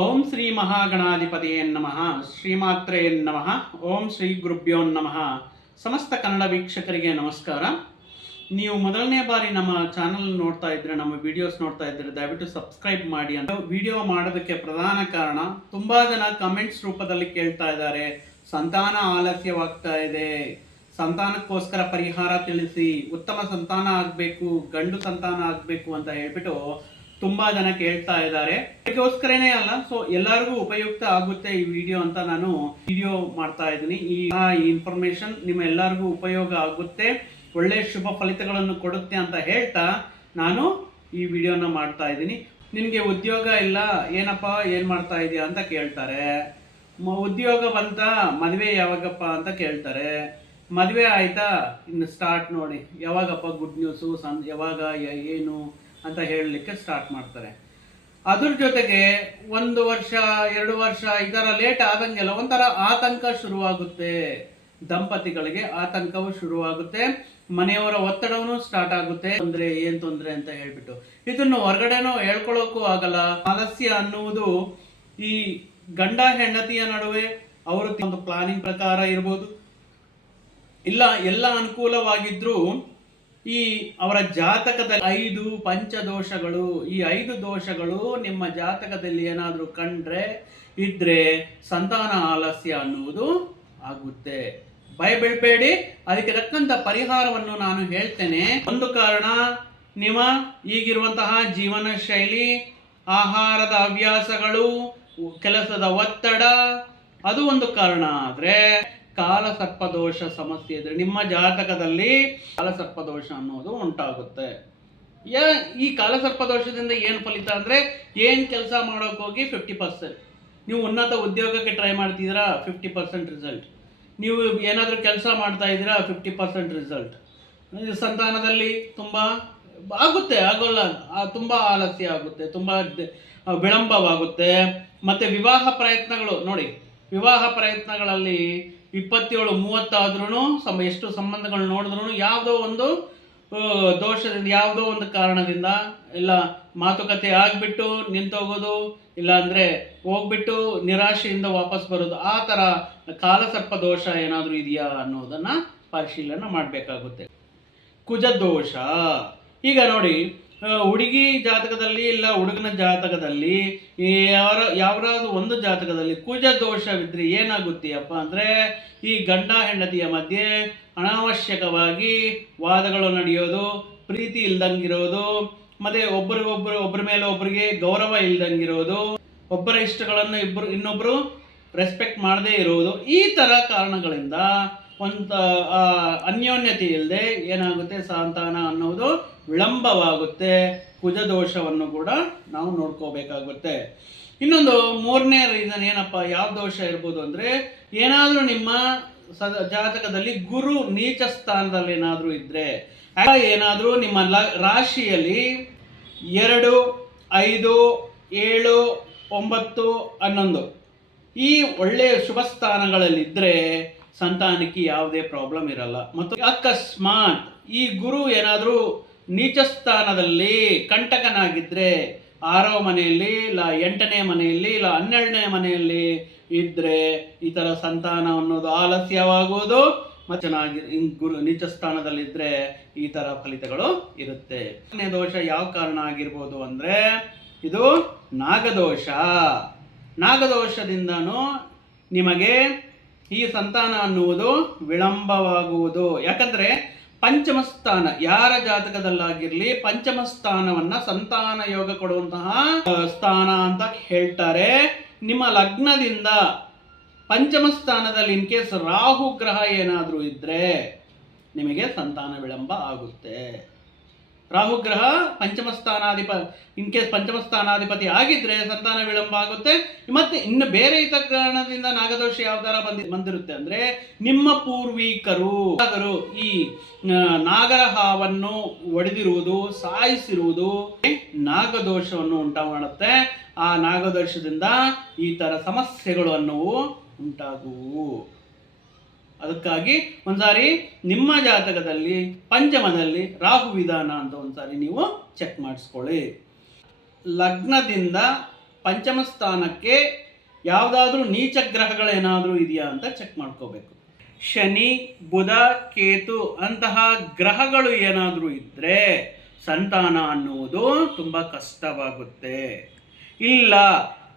ಓಂ ಶ್ರೀ ಮಹಾಗಣಾಧಿಪತಿಯೇ ನಮಃ ಶ್ರೀಮಾತ್ರೇ ನಮಃ, ಓಂ ಶ್ರೀ ಗುರುಭ್ಯೋ ನಮಃ. ಸಮಸ್ತ ಕನ್ನಡ ವೀಕ್ಷಕರಿಗೆ ನಮಸ್ಕಾರ. ನೀವು ಮೊದಲನೇ ಬಾರಿ ನಮ್ಮ ಚಾನಲ್ ನೋಡ್ತಾ ಇದ್ರೆ, ನಮ್ಮ ವಿಡಿಯೋಸ್ ನೋಡ್ತಾ ಇದ್ರೆ, ದಯವಿಟ್ಟು ಸಬ್ಸ್ಕ್ರೈಬ್ ಮಾಡಿ ಅಂತ. ವಿಡಿಯೋ ಮಾಡೋದಕ್ಕೆ ಪ್ರಧಾನ ಕಾರಣ, ತುಂಬಾ ಜನ ಕಮೆಂಟ್ಸ್ ರೂಪದಲ್ಲಿ ಕೇಳ್ತಾ ಇದ್ದಾರೆ. ಸಂತಾನ ಆಲಸ್ಯವಾಗ್ತಾ ಇದೆ. ಸಂತಾನಕ್ಕೋಸ್ಕರ ಪರಿಹಾರ ತಿಳಿಸಿ, ಉತ್ತಮ ಸಂತಾನ ಆಗಬೇಕು, ಗಂಡು ಸಂತಾನ ಆಗಬೇಕು ಅಂತ ಹೇಳ್ಬಿಟ್ಟು ತುಂಬಾ ಜನ ಕೇಳ್ತಾ ಇದ್ದಾರೆ. ಅದಕ್ಕೋಸ್ಕರನೇ ಅಲ್ಲ ಸೊ ಎಲ್ಲರಿಗೂ ಉಪಯುಕ್ತ ಆಗುತ್ತೆ ಈ ವಿಡಿಯೋ ಅಂತ ನಾನು ವಿಡಿಯೋ ಮಾಡ್ತಾ ಇದ್ದೀನಿ. ಈ ಇನ್ಫಾರ್ಮೇಶನ್ ನಿಮ್ಮ ಎಲ್ಲರಿಗೂ ಉಪಯೋಗ ಆಗುತ್ತೆ, ಒಳ್ಳೆ ಶುಭ ಫಲಿತಗಳನ್ನು ಕೊಡುತ್ತೆ ಅಂತ ಹೇಳ್ತಾ ನಾನು ಈ ವಿಡಿಯೋನ ಮಾಡ್ತಾ ಇದ್ದೀನಿ. ನಿನಗೆ ಉದ್ಯೋಗ ಇಲ್ಲ, ಏನಪ್ಪ, ಏನು ಮಾಡ್ತಾ ಇದೀಯ ಅಂತ ಕೇಳ್ತಾರೆ. ಉದ್ಯೋಗ ಬಂತ, ಮದುವೆ ಯಾವಾಗಪ್ಪ ಅಂತ ಕೇಳ್ತಾರೆ. ಮದುವೆ ಆಯ್ತಾ? ಇನ್ನು ಸ್ಟಾರ್ಟ್ ನೋಡಿ. ಯಾವಾಗಪ್ಪ ಗುಡ್ ನ್ಯೂಸು ಸನ್ ಯಾವಾಗ ಏನು? ಅಂತ ಹೇಳಲಿಕ್ಕೆ ಸ್ಟಾರ್ಟ್ ಮಾಡ್ತಾರೆ. ಅದ್ರ ಜೊತೆಗೆ ಒಂದು ವರ್ಷ, ಎರಡು ವರ್ಷ, ಇದರ ಲೇಟ್ ಆದಂಗೆಲ್ಲ ಒಂಥರ ಆತಂಕ ಶುರುವಾಗುತ್ತೆ. ದಂಪತಿಗಳಿಗೆ ಆತಂಕವು ಶುರುವಾಗುತ್ತೆ. ಮನೆಯವರ ಒತ್ತಡವೂ ಸ್ಟಾರ್ಟ್ ಆಗುತ್ತೆ. ತೊಂದ್ರೆ, ಏನ್ ತೊಂದರೆ ಅಂತ ಹೇಳ್ಬಿಟ್ಟು. ಇದನ್ನು ಹೊರಗಡೆನೂ ಹೇಳ್ಕೊಳ್ಳೋಕ್ಕೂ ಆಗಲ್ಲ. ಆಲಸ್ಯ ಅನ್ನುವುದು ಈ ಗಂಡ ಹೆಂಡತಿಯ ನಡುವೆ ಅವರು ಒಂದು ಪ್ಲಾನಿಂಗ್ ಪ್ರಕಾರ ಇರ್ಬೋದು. ಇಲ್ಲ, ಎಲ್ಲ ಅನುಕೂಲವಾಗಿದ್ರೂ ಈ ಅವರ ಜಾತಕದಲ್ಲಿ ಐದು ಪಂಚದೋಷಗಳು, ಈ ಐದು ದೋಷಗಳು ನಿಮ್ಮ ಜಾತಕದಲ್ಲಿ ಏನಾದರೂ ಕಂಡ್ರೆ ಇದ್ರೆ ಸಂತಾನ ಆಲಸ್ಯ ಅನ್ನುವುದು ಆಗುತ್ತೆ. ಭಯ ಬೀಳ್ಬೇಡಿ ಅದಕ್ಕೆ ತಕ್ಕಂತ ಪರಿಹಾರವನ್ನು ನಾನು ಹೇಳ್ತೇನೆ. ಒಂದು ಕಾರಣ, ನಿಮ್ಮ ಈಗಿರುವಂತಹ ಜೀವನ ಶೈಲಿ, ಆಹಾರದ ಹವ್ಯಾಸಗಳು, ಕೆಲಸದ ಒತ್ತಡ, ಅದು ಒಂದು ಕಾರಣ. ಆದ್ರೆ ಕಾಲಸರ್ಪದೋಷ ಸಮಸ್ಯೆ ಇದ್ರೆ ನಿಮ್ಮ ಜಾತಕದಲ್ಲಿ ಕಾಲಸರ್ಪದೋಷ ಅನ್ನೋದು ಉಂಟಾಗುತ್ತೆ. ಯಾ, ಈ ಕಾಲಸರ್ಪದೋಷದಿಂದ ಏನು ಫಲಿತ ಅಂದರೆ ಏನು ಕೆಲಸ ಮಾಡೋಕೆ ಹೋಗಿ ಫಿಫ್ಟಿ ಪರ್ಸೆಂಟ್ ನೀವು ಉನ್ನತ ಉದ್ಯೋಗಕ್ಕೆ ಟ್ರೈ ಮಾಡ್ತಿದ್ದೀರಾ ಫಿಫ್ಟಿ ಪರ್ಸೆಂಟ್ ರಿಸಲ್ಟ್ ನೀವು ಏನಾದರೂ ಕೆಲಸ ಮಾಡ್ತಾ ಇದ್ದೀರಾ ಫಿಫ್ಟಿ ಪರ್ಸೆಂಟ್ ರಿಸಲ್ಟ್ ಸಂತಾನದಲ್ಲಿ ತುಂಬ ಆಗುತ್ತೆ, ಆಗೋಲ್ಲ ತುಂಬ ಆಲಸ್ಯ ಆಗುತ್ತೆ, ತುಂಬ ವಿಳಂಬವಾಗುತ್ತೆ. ಮತ್ತು ವಿವಾಹ ಪ್ರಯತ್ನಗಳು, ನೋಡಿ, ವಿವಾಹ ಪ್ರಯತ್ನಗಳಲ್ಲಿ ಇಪ್ಪತ್ತೇಳು ಮೂವತ್ತಾದ್ರೂ ಸಮ, ಎಷ್ಟು ಸಂಬಂಧಗಳು ನೋಡಿದ್ರು ಯಾವುದೋ ಒಂದು ದೋಷದಿಂದ, ಯಾವುದೋ ಒಂದು ಕಾರಣದಿಂದ, ಇಲ್ಲ ಮಾತುಕತೆ ಆಗಿಬಿಟ್ಟು ನಿಂತೋಗೋದು ಇಲ್ಲ ಅಂದರೆ ಹೋಗ್ಬಿಟ್ಟು ನಿರಾಶೆಯಿಂದ ವಾಪಸ್ ಬರೋದು, ಆ ಥರ ಕಾಲಸರ್ಪ ದೋಷ ಏನಾದರೂ ಇದೆಯಾ ಅನ್ನೋದನ್ನು ಪರಿಶೀಲನೆ ಮಾಡಬೇಕಾಗುತ್ತೆ. ಕುಜ ದೋಷ ಈಗ ನೋಡಿ ಹುಡುಗಿ ಜಾತಕದಲ್ಲಿ ಇಲ್ಲ ಹುಡುಗನ ಜಾತಕದಲ್ಲಿ ಯಾರ ಯಾವ್ದಾದ್ರು ಒಂದು ಜಾತಕದಲ್ಲಿ ಕುಜ ದೋಷವಿದ್ರೆ ಏನಾಗುತ್ತೀಯಪ್ಪ ಅಂದರೆ, ಈ ಗಂಡ ಹೆಂಡತಿಯ ಮಧ್ಯೆ ಅನಾವಶ್ಯಕವಾಗಿ ವಾದಗಳು ನಡೆಯೋದು, ಪ್ರೀತಿ ಇಲ್ದಂಗಿರೋದು, ಮತ್ತೆ ಒಬ್ಬರಿಗೊಬ್ಬರು ಒಬ್ಬರ ಮೇಲೆ ಒಬ್ಬರಿಗೆ ಗೌರವ ಇಲ್ದಂಗಿರೋದು, ಒಬ್ಬರ ಇಷ್ಟಗಳನ್ನು ಇಬ್ಬರು ಇನ್ನೊಬ್ಬರು ರೆಸ್ಪೆಕ್ಟ್ ಮಾಡದೇ ಇರುವುದು ಈ ಥರ ಕಾರಣಗಳಿಂದ ಒಂದು ಅನ್ಯೋನ್ಯತೆ ಇಲ್ಲದೆ ಏನಾಗುತ್ತೆ ಸಂತಾನ ಅನ್ನೋದು ವಿಳಂಬವಾಗುತ್ತೆ. ಕುಜದೋಷವನ್ನು ಕೂಡ ನಾವು ನೋಡ್ಕೋಬೇಕಾಗುತ್ತೆ. ಇನ್ನೊಂದು ಮೂರನೇ ರೀಸನ್ ಏನಪ್ಪ, ಯಾವ ದೋಷ ಇರ್ಬೋದು ಅಂದರೆ, ಏನಾದರೂ ನಿಮ್ಮ ಸದ, ಜಾತಕದಲ್ಲಿ ಗುರು ನೀಚ ಸ್ಥಾನದಲ್ಲಿ ಏನಾದರೂ ಇದ್ದರೆ ಏನಾದರೂ ನಿಮ್ಮ ರಾಶಿಯಲ್ಲಿ ಎರಡು, ಐದು, ಏಳು, ಒಂಬತ್ತು, ಹನ್ನೊಂದು ಈ ಒಳ್ಳೆಯ ಶುಭ ಸ್ಥಾನಗಳಲ್ಲಿದ್ದರೆ ಸಂತಾನಕ್ಕೆ ಯಾವುದೇ ಪ್ರಾಬ್ಲಮ್ ಇರಲ್ಲ. ಮತ್ತು ಅಕಸ್ಮಾತ್ ಈ ಗುರು ಏನಾದರೂ ನೀಚ ಸ್ಥಾನದಲ್ಲಿ ಕಂಟಕನಾಗಿದ್ದರೆ ಆರೋ ಮನೆಯಲ್ಲಿ, ಇಲ್ಲ ಎಂಟನೇ ಮನೆಯಲ್ಲಿ, ಇಲ್ಲ ಹನ್ನೆರಡನೇ ಮನೆಯಲ್ಲಿ ಇದ್ದರೆ ಈ ಥರ ಸಂತಾನ ಅನ್ನೋದು ಆಲಸ್ಯವಾಗುವುದು ಮತ್ತು ಚೆನ್ನಾಗಿ ಗುರು ನೀಚ ಸ್ಥಾನದಲ್ಲಿದ್ದರೆ ಈ ಥರ ಫಲಿತಗಳು ಇರುತ್ತೆ. ಮೂರನೇ ದೋಷ ಯಾವ ಕಾರಣ ಆಗಿರ್ಬೋದು ಅಂದರೆ ಇದು ನಾಗದೋಷ. ನಾಗದೋಷದಿಂದನೂ ನಿಮಗೆ ಈ ಸಂತಾನ ಅನ್ನುವುದು ವಿಳಂಬವಾಗುವುದು. ಯಾಕಂದ್ರೆ ಪಂಚಮ ಸ್ಥಾನ ಯಾರ ಜಾತಕದಲ್ಲಾಗಿರ್ಲಿ ಪಂಚಮ ಸ್ಥಾನವನ್ನ ಸಂತಾನ ಯೋಗ ಕೊಡುವಂತಹ ಸ್ಥಾನ ಅಂತ ಹೇಳ್ತಾರೆ. ನಿಮ್ಮ ಲಗ್ನದಿಂದ ಪಂಚಮ ಸ್ಥಾನದಲ್ಲಿ ಇನ್ ಕೇಸ್ ರಾಹು ಗ್ರಹ ಏನಾದರೂ ಇದ್ರೆ ನಿಮಗೆ ಸಂತಾನ ವಿಳಂಬ ಆಗುತ್ತೆ. ರಾಹು ಗ್ರಹ ಪಂಚಮ ಸ್ಥಾನಾಧಿಪ ಇನ್ ಕೇಸ್ ಪಂಚಮ ಸ್ಥಾನಾಧಿಪತಿ ಆಗಿದ್ರೆ ಸಂತಾನ ವಿಳಂಬ ಆಗುತ್ತೆ. ಮತ್ತೆ ಇನ್ನು ಬೇರೆ ಇತರ ಕಾರಣದಿಂದ ನಾಗದೋಷ ಯಾವ ತರ ಬಂದಿ, ಬಂದಿರುತ್ತೆ ಅಂದ್ರೆ ನಿಮ್ಮ ಪೂರ್ವಿಕರು ಈ ನಾಗರ ಹಾವನ್ನು ಒಡೆದಿರುವುದು, ಸಾಯಿಸಿರುವುದು ನಾಗದೋಷವನ್ನು ಉಂಟು ಮಾಡುತ್ತೆ. ಆ ನಾಗದೋಷದಿಂದ ಈ ತರ ಸಮಸ್ಯೆಗಳು ಅನ್ನುವು ಉಂಟಾಗುವು. ಅದಕ್ಕಾಗಿ ಒಂದ್ಸಾರಿ ನಿಮ್ಮ ಜಾತಕದಲ್ಲಿ, ಪಂಚಮದಲ್ಲಿ ರಾಹು ವಿಧಾನ ಅಂತ ಒಂದ್ಸಾರಿ ನೀವು ಚೆಕ್ ಮಾಡಿಸ್ಕೊಳ್ಳಿ. ಲಗ್ನದಿಂದ ಪಂಚಮ ಸ್ಥಾನಕ್ಕೆ ಯಾವುದಾದ್ರೂ ನೀಚ ಗ್ರಹಗಳೇನಾದರೂ ಇದೆಯಾ ಅಂತ ಚೆಕ್ ಮಾಡ್ಕೋಬೇಕು. ಶನಿ, ಬುಧ, ಕೇತು ಅಂತಹ ಗ್ರಹಗಳು ಏನಾದರೂ ಇದ್ದರೆ ಸಂತಾನ ಅನ್ನುವುದು ತುಂಬ ಕಷ್ಟವಾಗುತ್ತೆ. ಇಲ್ಲ,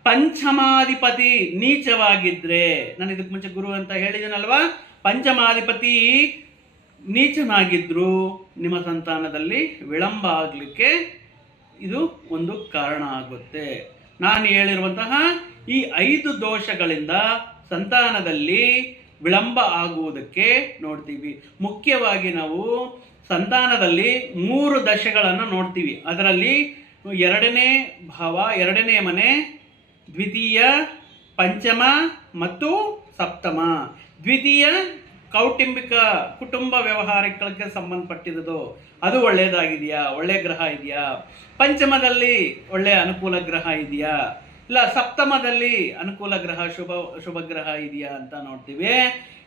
ಪಂಚಮಾಧಿಪತಿ ನೀಚವಾಗಿದ್ರೆ, ನಾನು ಇದಕ್ಕೆ ಮುಂಚೆ ಗುರು ಅಂತ ಹೇಳಿದನಲ್ವಾ? ಪಂಚಮಾಧಿಪತಿ ನೀಚನಾಗಿದ್ದರೂ ನಿಮ್ಮ ಸಂತಾನದಲ್ಲಿ ವಿಳಂಬ ಆಗಲಿಕ್ಕೆ ಇದು ಒಂದು ಕಾರಣ ಆಗುತ್ತೆ. ನಾನು ಹೇಳಿರುವಂತಹ ಈ ಐದು ದೋಷಗಳಿಂದ ಸಂತಾನದಲ್ಲಿ ವಿಳಂಬ ಆಗುವುದಕ್ಕೆ ನೋಡ್ತೀವಿ. ಮುಖ್ಯವಾಗಿ ನಾವು ಸಂತಾನದಲ್ಲಿ ಮೂರು ದಶೆಗಳನ್ನು ನೋಡ್ತೀವಿ. ಅದರಲ್ಲಿ ಎರಡನೇ ಭಾವ, ಎರಡನೇ ಮನೆ, ದ್ವಿತೀಯ, ಪಂಚಮ ಮತ್ತು ಸಪ್ತಮ. ದ್ವಿತೀಯ ಕೌಟುಂಬಿಕ ಕುಟುಂಬ ವ್ಯವಹಾರಗಳಿಗೆ ಸಂಬಂಧಪಟ್ಟಿರೋದು ಅದು ಒಳ್ಳೆಯದಾಗಿದೆಯಾ? ಒಳ್ಳೆಯ ಗ್ರಹ ಇದೆಯಾ? ಪಂಚಮದಲ್ಲಿ ಒಳ್ಳೆಯ ಅನುಕೂಲ ಗ್ರಹ ಇದೆಯಾ? ಇಲ್ಲ, ಸಪ್ತಮದಲ್ಲಿ ಅನುಕೂಲ ಗ್ರಹ, ಶುಭ ಶುಭ ಗ್ರಹ ಇದೆಯಾ ಅಂತ ನೋಡ್ತೀವಿ.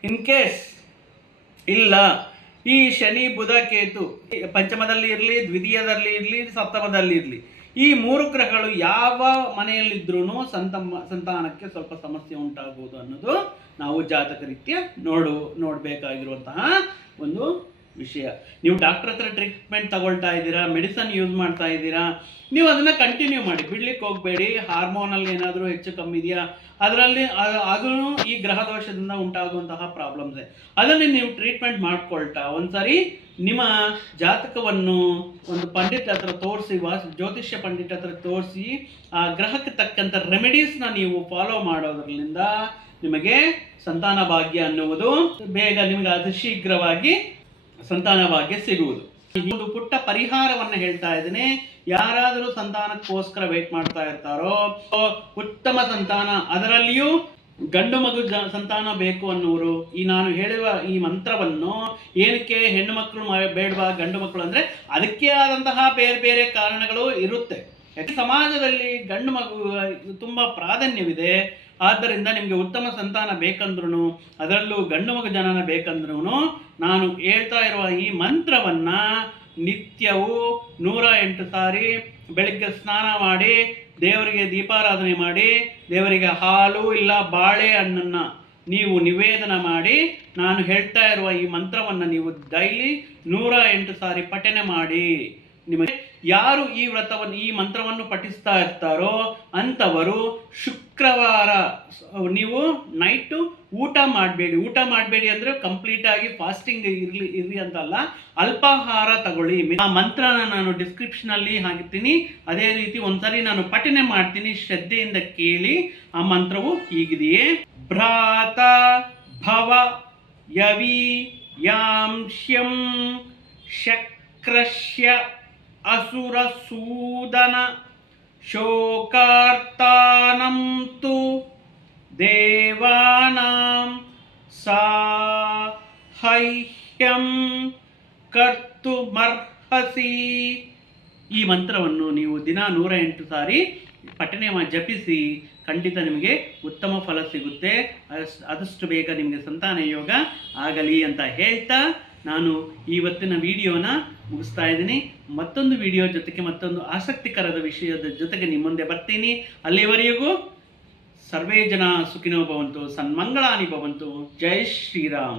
ಇನ್ ಕೇಸ್ ಇಲ್ಲ, ಈ ಶನಿ, ಬುಧ, ಕೇತು, ಪಂಚಮದಲ್ಲಿ ಇರಲಿ, ದ್ವಿತೀಯದಲ್ಲಿ ಇರಲಿ, ಸಪ್ತಮದಲ್ಲಿ ಇರಲಿ, ಈ ಮೂರು ಗ್ರಹಗಳು ಯಾವ ಮನೆಯಲ್ಲಿದ್ರೂ ಸಂತಮ ಸಂತಾನಕ್ಕೆ ಸ್ವಲ್ಪ ಸಮಸ್ಯೆ ಉಂಟಾಗುವುದು ಅನ್ನೋದು ನಾವು ಜಾತಕ ರೀತಿಯ ನೋಡು, ನೋಡಬೇಕಾಗಿರುವಂತಹ ಒಂದು ವಿಷಯ. ನೀವು ಡಾಕ್ಟರ್ ಹತ್ರ ಟ್ರೀಟ್ಮೆಂಟ್ ತಗೊಳ್ತಾ ಇದ್ದೀರಾ ಮೆಡಿಸನ್ ಯೂಸ್ ಮಾಡ್ತಾ ಇದ್ದೀರಾ, ನೀವು ಅದನ್ನು ಕಂಟಿನ್ಯೂ ಮಾಡಿ. ಬಿಡ್ಲಿಕ್ಕೆ ಹೋಗಬೇಡಿ ಹಾರ್ಮೋನಲ್ಲಿ ಏನಾದರೂ ಹೆಚ್ಚು ಕಮ್ಮಿ ಇದೆಯಾ, ಅದರಲ್ಲಿ ಅದೂ ಈ ಗ್ರಹ ದೋಷದಿಂದ ಉಂಟಾಗುವಂತಹ ಪ್ರಾಬ್ಲಮ್ಸ್ ಅದನ್ನು ನೀವು ಟ್ರೀಟ್ಮೆಂಟ್ ಮಾಡ್ಕೊಳ್ತಾ, ಒಂದ್ಸರಿ ನಿಮ್ಮ ಜಾತಕವನ್ನು ಒಂದು ಪಂಡಿತ ಹತ್ರ ತೋರಿಸಿ, ವಾಸ್, ಜ್ಯೋತಿಷ್ಯ ಪಂಡಿತ ಹತ್ರ ತೋರಿಸಿ, ಆ ಗ್ರಹಕ್ಕೆ ತಕ್ಕಂಥ ರೆಮಿಡೀಸ್ನ ನೀವು ಫಾಲೋ ಮಾಡೋದ್ರಿಂದ ನಿಮಗೆ ಸಂತಾನ ಭಾಗ್ಯ ಅನ್ನುವುದು ಬೇಗ ನಿಮಗೆ ಅತಿ ಶೀಘ್ರವಾಗಿ ಸಂತಾನ ಭಾಗ್ಯ ಸಿಗುವುದು. ಒಂದು ಪುಟ್ಟ ಪರಿಹಾರವನ್ನು ಹೇಳ್ತಾ ಇದ್ದೀನಿ. ಯಾರಾದರೂ ಸಂತಾನಕ್ಕೋಸ್ಕರ ವೇಟ್ ಮಾಡ್ತಾ ಇರ್ತಾರೋ ಉತ್ತಮ ಸಂತಾನ, ಅದರಲ್ಲಿಯೂ ಗಂಡು ಮಗು ಸಂತಾನ ಬೇಕು ಅನ್ನುವರು, ಈ ನಾನು ಹೇಳುವ ಈ ಮಂತ್ರವನ್ನು ಏನಕ್ಕೆ ಹೆಣ್ಣು ಮಕ್ಕಳು ಬೇಡವಾ ಗಂಡು ಮಕ್ಕಳು ಅಂದರೆ ಅದಕ್ಕೆ ಆದಂತಹ ಬೇರೆ ಬೇರೆ ಕಾರಣಗಳು ಇರುತ್ತೆ. ಸಮಾಜದಲ್ಲಿ ಗಂಡು ಮಗು ತುಂಬ ಪ್ರಾಧಾನ್ಯವಿದೆ. ಆದ್ದರಿಂದ ನಿಮಗೆ ಉತ್ತಮ ಸಂತಾನ ಬೇಕಂದ್ರೂ ಅದರಲ್ಲೂ ಗಂಡು ಮಗು ಜನನ ಬೇಕಂದ್ರೂ ನಾನು ಹೇಳ್ತಾ ಇರುವ ಈ ಮಂತ್ರವನ್ನು ನಿತ್ಯವೂ ನೂರ ಎಂಟು ಸಾರಿ ಬೆಳಗ್ಗೆ ಸ್ನಾನ ಮಾಡಿ, ದೇವರಿಗೆ ದೀಪಾರಾಧನೆ ಮಾಡಿ, ದೇವರಿಗೆ ಹಾಲು ಇಲ್ಲ ಬಾಳೆ ಹಣ್ಣನ್ನು ನೀವು ನಿವೇದನ ಮಾಡಿ, ನಾನು ಹೇಳ್ತಾ ಇರುವ ಈ ಮಂತ್ರವನ್ನು ನೀವು ಡೈಲಿ ನೂರ ಎಂಟು ಸಾರಿ ಪಠನೆ ಮಾಡಿ. ನಿಮಗೆ ಯಾರು ಈ ವ್ರತವನ್ನು, ಈ ಮಂತ್ರವನ್ನು ಪಠಿಸ್ತಾ ಇರ್ತಾರೋ ಅಂಥವರು ಶುಕ್ರವಾರ, ನೀವು ನೈಟು ಊಟ ಮಾಡಬೇಡಿ. ಊಟ ಮಾಡಬೇಡಿ ಅಂದರೆ ಕಂಪ್ಲೀಟಾಗಿ ಫಾಸ್ಟಿಂಗ್ ಇರಲಿ ಇರಲಿ ಅಂತಲ್ಲ, ಅಲ್ಪಾಹಾರ ತಗೊಳ್ಳಿ. ಆ ಮಂತ್ರನ ನಾನು ಡಿಸ್ಕ್ರಿಪ್ಷನಲ್ಲಿ ಹಾಕ್ತೀನಿ ಅದೇ ರೀತಿ ಒಂದ್ಸರಿ ನಾನು ಪಠನೆ ಮಾಡ್ತೀನಿ. ಶ್ರದ್ಧೆಯಿಂದ ಕೇಳಿ ಆ ಮಂತ್ರವು ಹೀಗಿದೆಯೇ. ಭ್ರಾತ ಭವ ಯವಿ ಯಾಂಶ್ಯಂ ಶಕ್ರಶ್ಯ ಅಸುರಸೂದನ तु देवानां ದೇವಾನಾಂ ಸಾಹೈಹ್ಯಂ ಕರ್ತುಮರ್ಹಸಿ. ಈ ಮಂತ್ರವನ್ನು ನೀವು ದಿನ ನೂರ ಎಂಟು ಸಾರಿ ಪಠನೆ ಜಪಿಸಿ ಖಂಡಿತ ನಿಮಗೆ ಉತ್ತಮ ಫಲ ಸಿಗುತ್ತೆ. ಅದಷ್ಟು ಆದಷ್ಟು ಬೇಗ ನಿಮಗೆ ಸಂತಾನ ಯೋಗ ಆಗಲಿ ಅಂತ ಹೇಳ್ತಾ ನಾನು ಇವತ್ತಿನ ವಿಡಿಯೋನ ಮುಗಿಸ್ತಾ ಇದ್ದೀನಿ. ಮತ್ತೊಂದು ವಿಡಿಯೋ ಜೊತೆಗೆ ಮತ್ತೊಂದು ಆಸಕ್ತಿಕರದ ವಿಷಯದ ಜೊತೆಗೆ ನಿಮ್ಮ ಮುಂದೆ ಬರ್ತೀನಿ. ಅಲ್ಲಿವರೆಗೂ ಸರ್ವೇ ಜನ ಸುಖಿನೋ ಭವಂತು, ಸನ್ಮಂಗಳಾನಿ ಭವಂತು. ಜೈ ಶ್ರೀರಾಮ್.